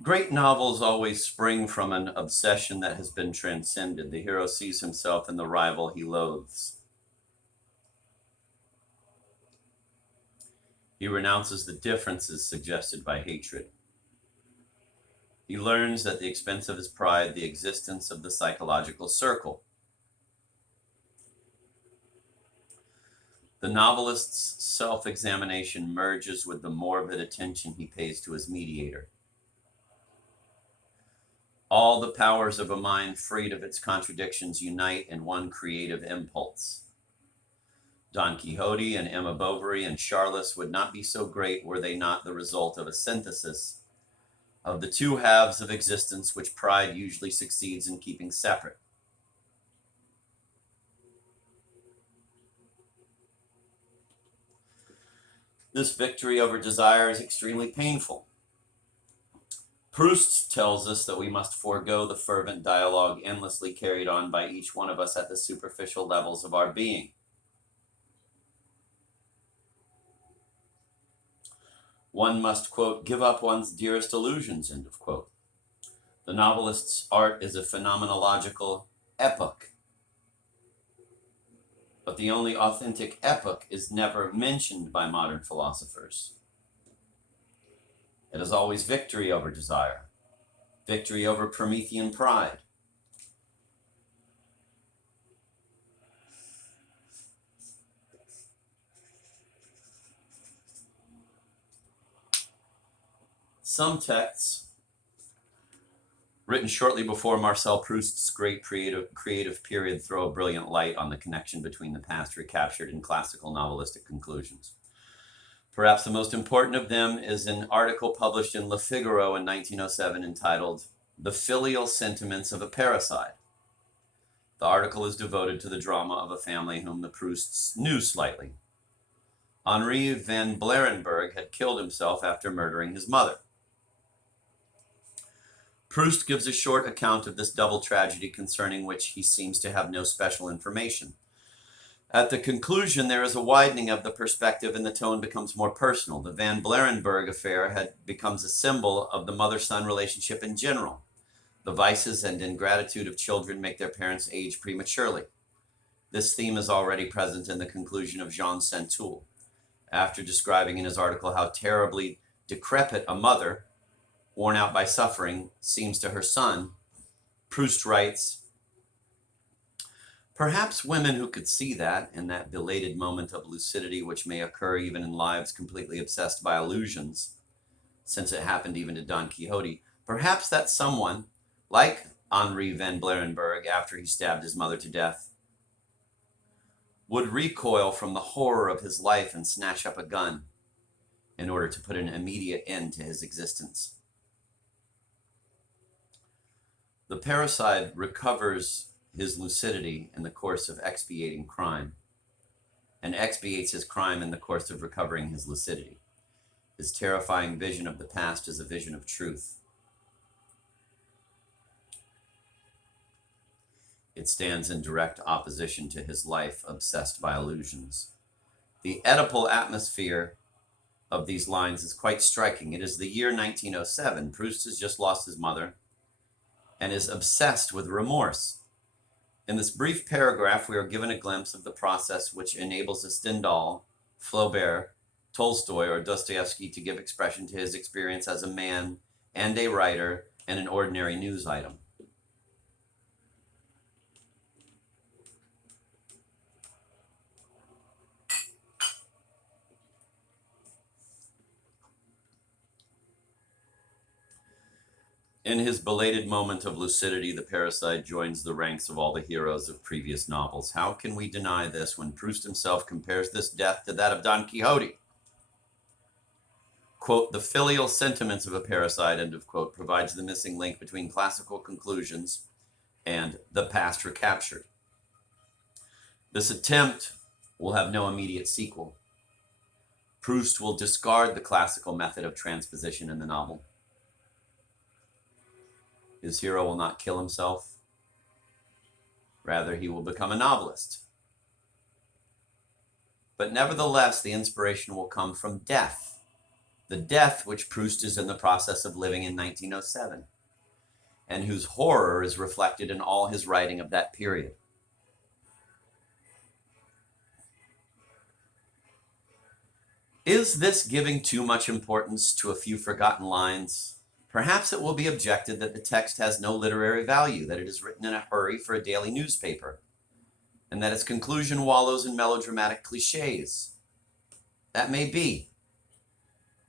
Great novels always spring from an obsession that has been transcended. The hero sees himself in the rival he loathes. He renounces the differences suggested by hatred. He learns at the expense of his pride the existence of the psychological circle. The novelist's self-examination merges with the morbid attention he pays to his mediator. All the powers of a mind freed of its contradictions unite in one creative impulse. Don Quixote and Emma Bovary and Charlus would not be so great were they not the result of a synthesis of the two halves of existence which pride usually succeeds in keeping separate. This victory over desire is extremely painful. Proust tells us that we must forego the fervent dialogue endlessly carried on by each one of us at the superficial levels of our being. One must, quote, give up one's dearest illusions, end of quote. The novelist's art is a phenomenological epoch. But the only authentic epoch is never mentioned by modern philosophers. It is always victory over desire, victory over Promethean pride. Some texts, written shortly before Marcel Proust's great creative period, throw a brilliant light on the connection between the past recaptured in classical novelistic conclusions. Perhaps the most important of them is an article published in Le Figaro in 1907 entitled "The Filial Sentiments of a Parricide." The article is devoted to the drama of a family whom the Prousts knew slightly. Henri van Blarenburg had killed himself after murdering his mother. Proust gives a short account of this double tragedy concerning which he seems to have no special information. At the conclusion, there is a widening of the perspective and the tone becomes more personal. The Van Blarenburg affair becomes a symbol of the mother-son relationship in general. The vices and ingratitude of children make their parents age prematurely. This theme is already present in the conclusion of Jean Saintoul. After describing in his article how terribly decrepit a mother, worn out by suffering, seems to her son, Proust writes, perhaps women who could see that, in that belated moment of lucidity which may occur even in lives completely obsessed by illusions, since it happened even to Don Quixote, perhaps that someone, like Henri van Blarenburg after he stabbed his mother to death, would recoil from the horror of his life and snatch up a gun in order to put an immediate end to his existence. The parricide recovers his lucidity in the course of expiating crime, and expiates his crime in the course of recovering his lucidity. His terrifying vision of the past is a vision of truth. It stands in direct opposition to his life obsessed by illusions. The Oedipal atmosphere of these lines is quite striking. It is the year 1907. Proust has just lost his mother and is obsessed with remorse. In this brief paragraph, we are given a glimpse of the process which enables a Stendhal, Flaubert, Tolstoy, or Dostoevsky to give expression to his experience as a man and a writer and an ordinary news item. In his belated moment of lucidity, the parricide joins the ranks of all the heroes of previous novels. How can we deny this when Proust himself compares this death to that of Don Quixote? Quote, the filial sentiments of a parricide, end of quote, provides the missing link between classical conclusions and the past recaptured. This attempt will have no immediate sequel. Proust will discard the classical method of transposition in the novel. His hero will not kill himself. Rather, he will become a novelist. But nevertheless, the inspiration will come from death. the death which Proust is in the process of living in 1907, and whose horror is reflected in all his writing of that period. Is this giving too much importance to a few forgotten lines? Perhaps it will be objected that the text has no literary value, that it is written in a hurry for a daily newspaper, and that its conclusion wallows in melodramatic cliches. That may be,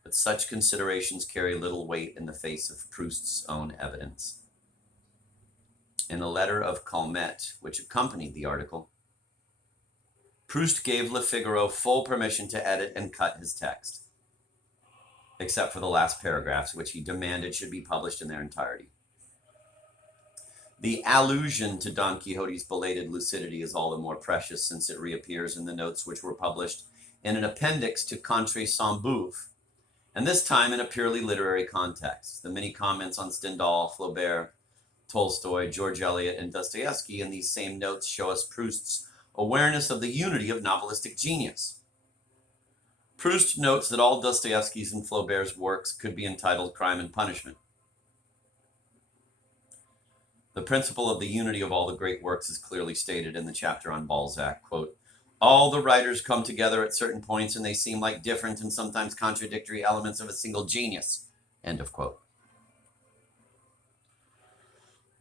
but such considerations carry little weight in the face of Proust's own evidence. In a letter of Calmette, which accompanied the article, Proust gave Le Figaro full permission to edit and cut his text, except for the last paragraphs, which he demanded should be published in their entirety. The allusion to Don Quixote's belated lucidity is all the more precious since it reappears in the notes which were published in an appendix to Contre Saint-Beuve, and this time in a purely literary context. The many comments on Stendhal, Flaubert, Tolstoy, George Eliot, and Dostoevsky in these same notes show us Proust's awareness of the unity of novelistic genius. Proust notes that all Dostoevsky's and Flaubert's works could be entitled Crime and Punishment. The principle of the unity of all the great works is clearly stated in the chapter on Balzac. Quote, all the writers come together at certain points and they seem like different and sometimes contradictory elements of a single genius. End of quote.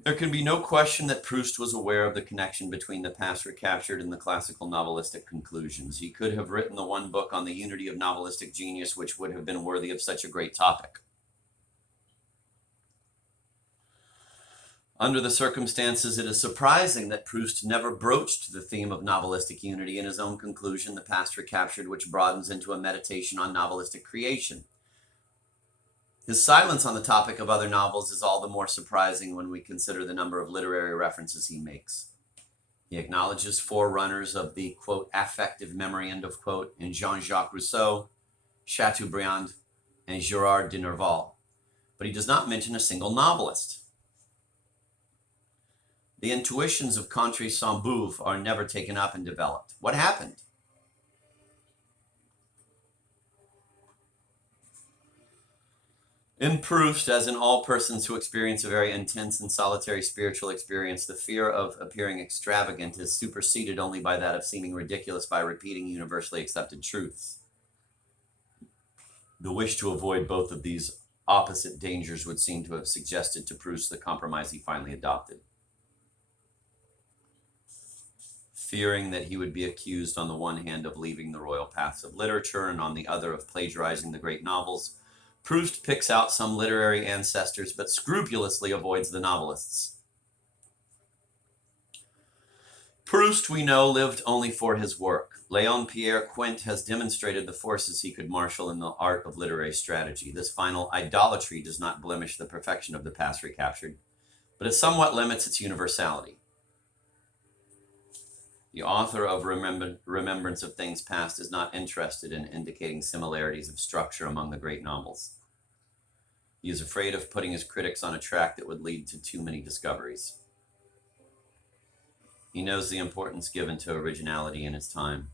There can be no question that Proust was aware of the connection between the past recaptured and the classical novelistic conclusions. He could have written the one book on the unity of novelistic genius which would have been worthy of such a great topic. Under the circumstances, it is surprising that Proust never broached the theme of novelistic unity in his own conclusion, The Past Recaptured, which broadens into a meditation on novelistic creation. His silence on the topic of other novels is all the more surprising when we consider the number of literary references he makes. He acknowledges forerunners of the, quote, affective memory, end of quote, in Jean-Jacques Rousseau, Chateaubriand, and Gérard de Nerval, but he does not mention a single novelist. The intuitions of Contre Saint-Beuve are never taken up and developed. What happened? In Proust, as in all persons who experience a very intense and solitary spiritual experience, the fear of appearing extravagant is superseded only by that of seeming ridiculous by repeating universally accepted truths. The wish to avoid both of these opposite dangers would seem to have suggested to Proust the compromise he finally adopted. Fearing that he would be accused on the one hand of leaving the royal paths of literature and on the other of plagiarizing the great novels, Proust picks out some literary ancestors but scrupulously avoids the novelists. Proust, we know, lived only for his work. Léon Pierre Quint has demonstrated the forces he could marshal in the art of literary strategy. This final idolatry does not blemish the perfection of The Past Recaptured, but it somewhat limits its universality. The author of Remembrance of Things Past is not interested in indicating similarities of structure among the great novels. He is afraid of putting his critics on a track that would lead to too many discoveries. He knows the importance given to originality in his time,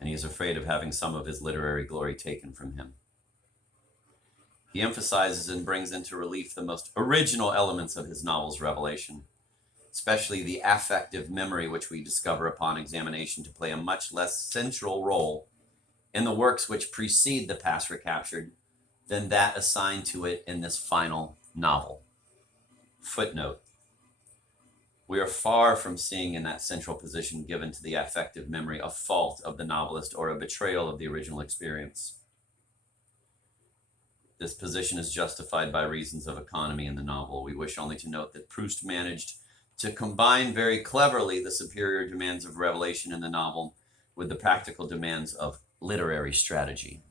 and he is afraid of having some of his literary glory taken from him. He emphasizes and brings into relief the most original elements of his novel's revelation, especially the affective memory which we discover upon examination to play a much less central role in the works which precede The Past Recaptured than that assigned to it in this final novel. Footnote: we are far from seeing in that central position given to the affective memory a fault of the novelist or a betrayal of the original experience. This position is justified by reasons of economy in the novel. We wish only to note that Proust managed to combine very cleverly the superior demands of revelation in the novel with the practical demands of literary strategy.